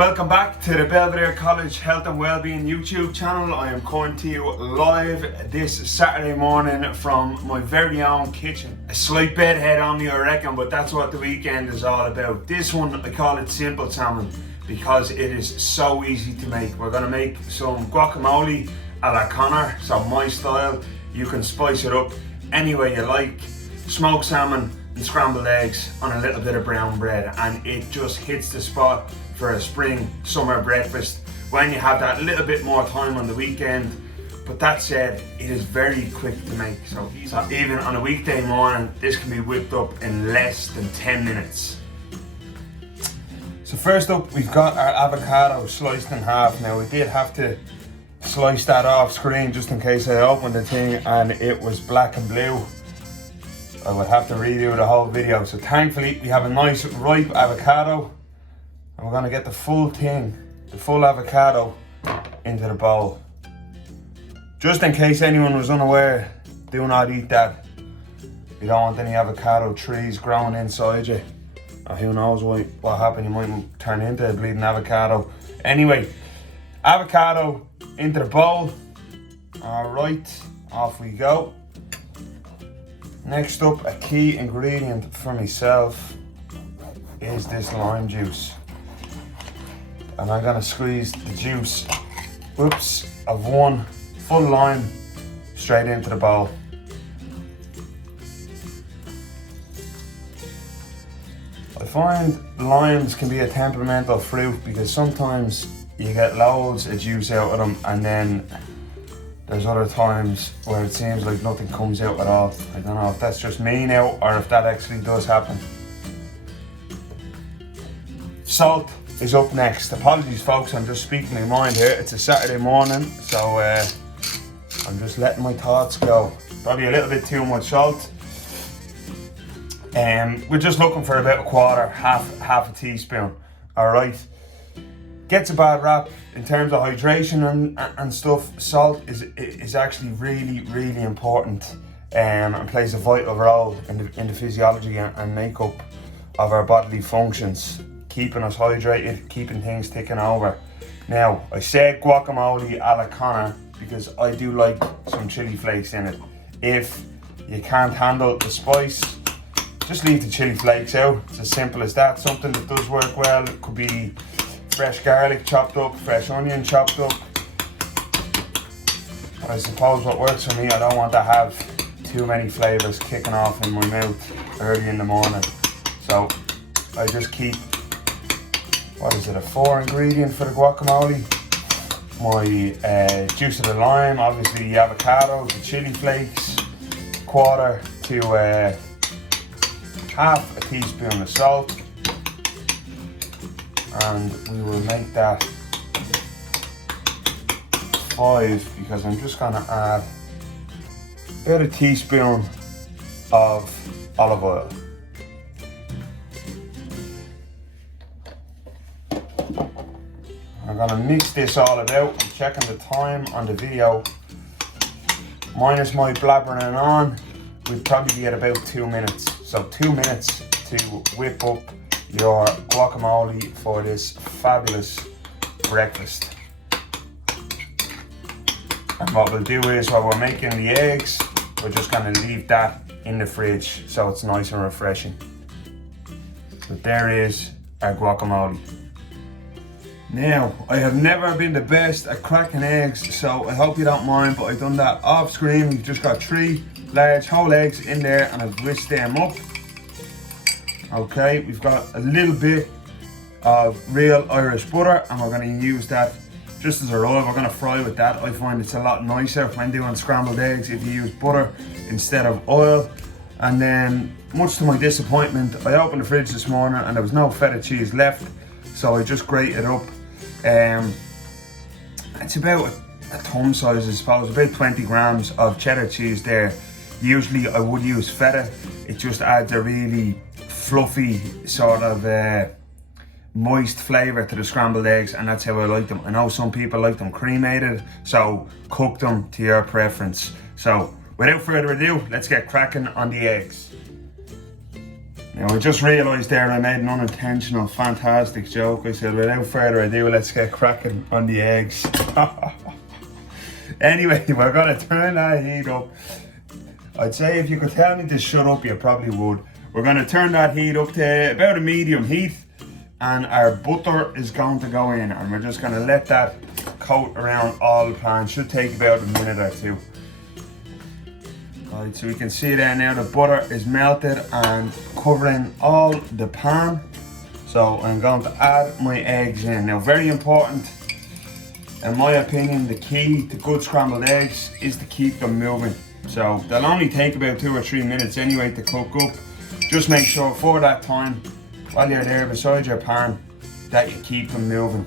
Welcome back to the Belvedere College Health and Wellbeing YouTube channel. I am coming to you live this Saturday morning from my very own kitchen. A slight bedhead on me, I reckon, but that's what the weekend is all about. This one, I call it simple salmon because it is so easy to make. We're going to make some guacamole a la Connor, so my style. You can spice it up any way you like. Smoked salmon and scrambled eggs on a little bit of brown bread, and it just hits the spot for a spring summer breakfast when you have that little bit more time on the weekend. But that said, it is very quick to make, so even on a weekday morning this can be whipped up in less than 10 minutes. So first up, we've got our avocado sliced in half. Now we did have to slice that off screen just in case I opened the thing and it was black and blue. I would have to redo the whole video. So thankfully we have a nice ripe avocado, and we're going to get the full thing, the full avocado, into the bowl. Just in case anyone was unaware, do not eat that. You don't want any avocado trees growing inside you. Or who knows what happened, you might turn into a bleeding avocado. Anyway, avocado into the bowl. Alright, off we go. Next up, a key ingredient for myself is this lime juice. And I'm gonna squeeze the juice, of one full lime straight into the bowl. I find limes can be a temperamental fruit because sometimes you get loads of juice out of them, and then there's other times where it seems like nothing comes out at all. I don't know if that's just me now or if that actually does happen. Salt is up next. Apologies folks, I'm just speaking my mind here. It's a Saturday morning, so I'm just letting my thoughts go. Probably a little bit too much salt. We're just looking for about a quarter, half a teaspoon. Alright. Gets a bad rap in terms of hydration and stuff. Salt is actually really important, and plays a vital role in the physiology and makeup of our bodily functions, keeping us hydrated, keeping things ticking over. Now, I said guacamole a la Connor because I do like some chili flakes in it. If you can't handle the spice, just leave the chili flakes out. It's as simple as that. Something that does work well, it could be fresh garlic chopped up, fresh onion chopped up. But I suppose what works for me, I don't want to have too many flavours kicking off in my mouth early in the morning. So I just keep, what is it, a 4 ingredient for the guacamole. My juice of the lime, obviously the avocados, the chili flakes, quarter to half a teaspoon of salt. And we will make that 5 because I'm just going to add about a teaspoon of olive oil. I'm going to mix this all about. I'm checking the time on the video. Minus my blabbering on, we'd probably be at about 2 minutes. So 2 minutes to whip up your guacamole for this fabulous breakfast. And what we'll do is, while we're making the eggs, we're just going to leave that in the fridge so it's nice and refreshing. So there is our guacamole. Now, I have never been the best at cracking eggs, so I hope you don't mind, but I've done that off screen. We've just got 3 large whole eggs in there and I've whisked them up. Okay, we've got a little bit of real Irish butter and we're going to use that just as a roll. We're going to fry with that. I find it's a lot nicer when doing scrambled eggs if you use butter instead of oil. And then, much to my disappointment, I opened the fridge this morning and there was no feta cheese left, so I just grated up. It's about a thumb size, I suppose, about 20 grams of cheddar cheese there. Usually I would use feta. It just adds a really fluffy sort of moist flavour to the scrambled eggs, and that's how I like them. I know some people like them cremated, so cook them to your preference. So without further ado, let's get cracking on the eggs. Now I just realised there I made an unintentional fantastic joke. I said without further ado, let's get cracking on the eggs. Anyway, we're gonna turn that heat up. I'd say if you could tell me to shut up, you probably would. We're gonna turn that heat up to about a medium heat, and our butter is going to go in, and we're just gonna let that coat around all the pan. Should take about a minute or two. Right, so we can see there now the butter is melted and covering all the pan. So I'm going to add my eggs in. Now, very important, in my opinion, the key to good scrambled eggs is to keep them moving. So they'll only take about 2 or 3 minutes anyway to cook up. Just make sure for that time, while you're there beside your pan, that you keep them moving.